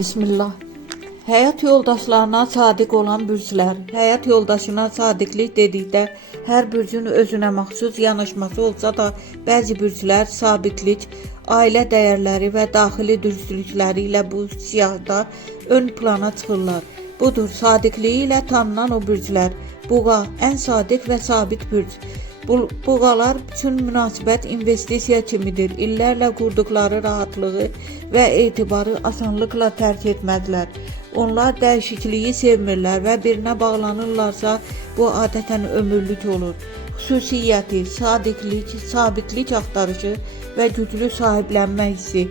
Bismillah. Həyat yoldaşlarına sadiq olan bürclər. Həyat yoldaşına sadiqlik dedikdə hər bürcün özünə məxsus yanaşması olsa da, bəzi bürclər sabitlik, ailə dəyərləri və daxili dürüstlükləri ilə bu siyahıda ön plana çıxırlar. Budur, sadiqliyi ilə tanınan o bürclər. Buğa ən sadiq və sabit bürc. Buğalar üçün münasibət investisiya kimidir. İllərlə qurduqları rahatlığı və etibarı asanlıqla tərk etmədilər. Onlar dəyişikliyi sevmirlər və birinə bağlanırlarsa, bu adətən ömürlük olur. Xüsusiyyəti, sadiqlik, sabitlik axtarışı və güclü sahiblənmə hissi.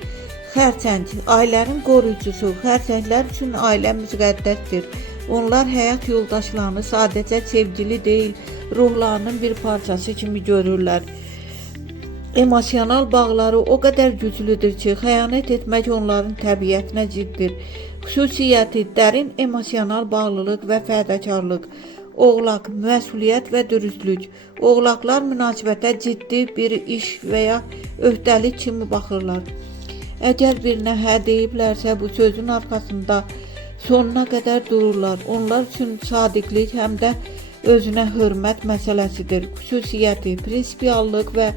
Xərçəng, ailənin qoruyucusu. Xərçənglər üçün ailə müqəddəsdir. Onlar həyat yoldaşlarını sadəcə sevgili deyil, ruhlarının bir parçası kimi görürlər. Emosional bağları o qədər güclüdür ki, xəyanət etmək onların təbiətinə ziddir. Xüsusiyyəti, dərin emosional bağlılıq və fədakarlıq. Oğlaq, məsuliyyət və dürüstlük. Oğlaqlar münasibətə ciddi bir iş və ya öhdəlik kimi baxırlar. Əgər birinə hə deyiblərsə, bu sözün arxasında sonuna qədər dururlar. Onlar üçün sadiqlik həm də özünə hörmət məsələsidir. Xüsusiyyəti, prinsipiallıq və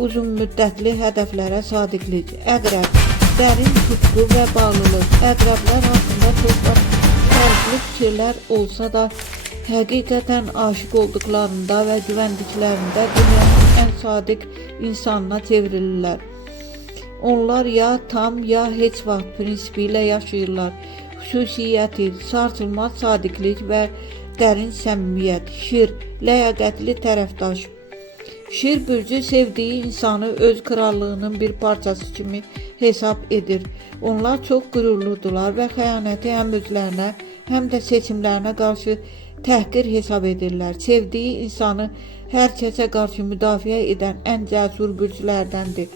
uzun müddətli hədəflərə sadiqlik. Əqrəb, dərin tutqu və bağlılıq. Əqrəblər haqqında çox fərqli fikirlər olsa da, həqiqətən aşiq olduqlarında və güvəndiklərində dünyanın ən sadiq insanına çevrilirlər. Onlar ya tam, ya heç vaxt prinsipi ilə yaşayırlar. Xüsusiyyəti, sarsılmaz sadiqlik və dərin səmimiyyət. Şir, ləyaqətli tərəfdaş. Şir bürcü sevdiyi insanı öz krallığının bir parçası kimi hesab edir. Onlar çox qürurludular və xəyanəti həm özlərinə, həm də seçimlərinə qarşı təhqir hesab edirlər. Sevdiyi insanı hər kəsə qarşı müdafiə edən ən cəsur bürclərdəndir.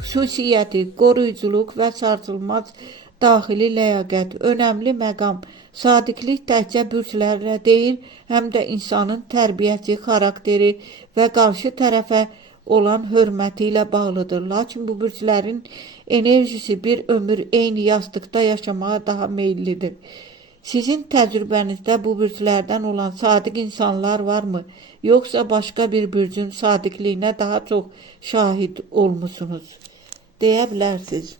Xüsusiyyəti, qoruyuculuq və sarsılmaz daxili ləyaqət, önəmli məqam. Sadiqlik təkcə bürclərlə deyil, həm də insanın tərbiyəsi, xarakteri və qarşı tərəfə olan hörməti ilə bağlıdır. Lakin bu bürclərin enerjisi bir ömür eyni yastıqda yaşamağa daha meyillidir. Sizin təcrübənizdə bu bürclərdən olan sadiq insanlar varmı? Yoxsa başqa bir bürcün sadiqliyinə daha çox şahid olmusunuz? Deyə bilərsiniz.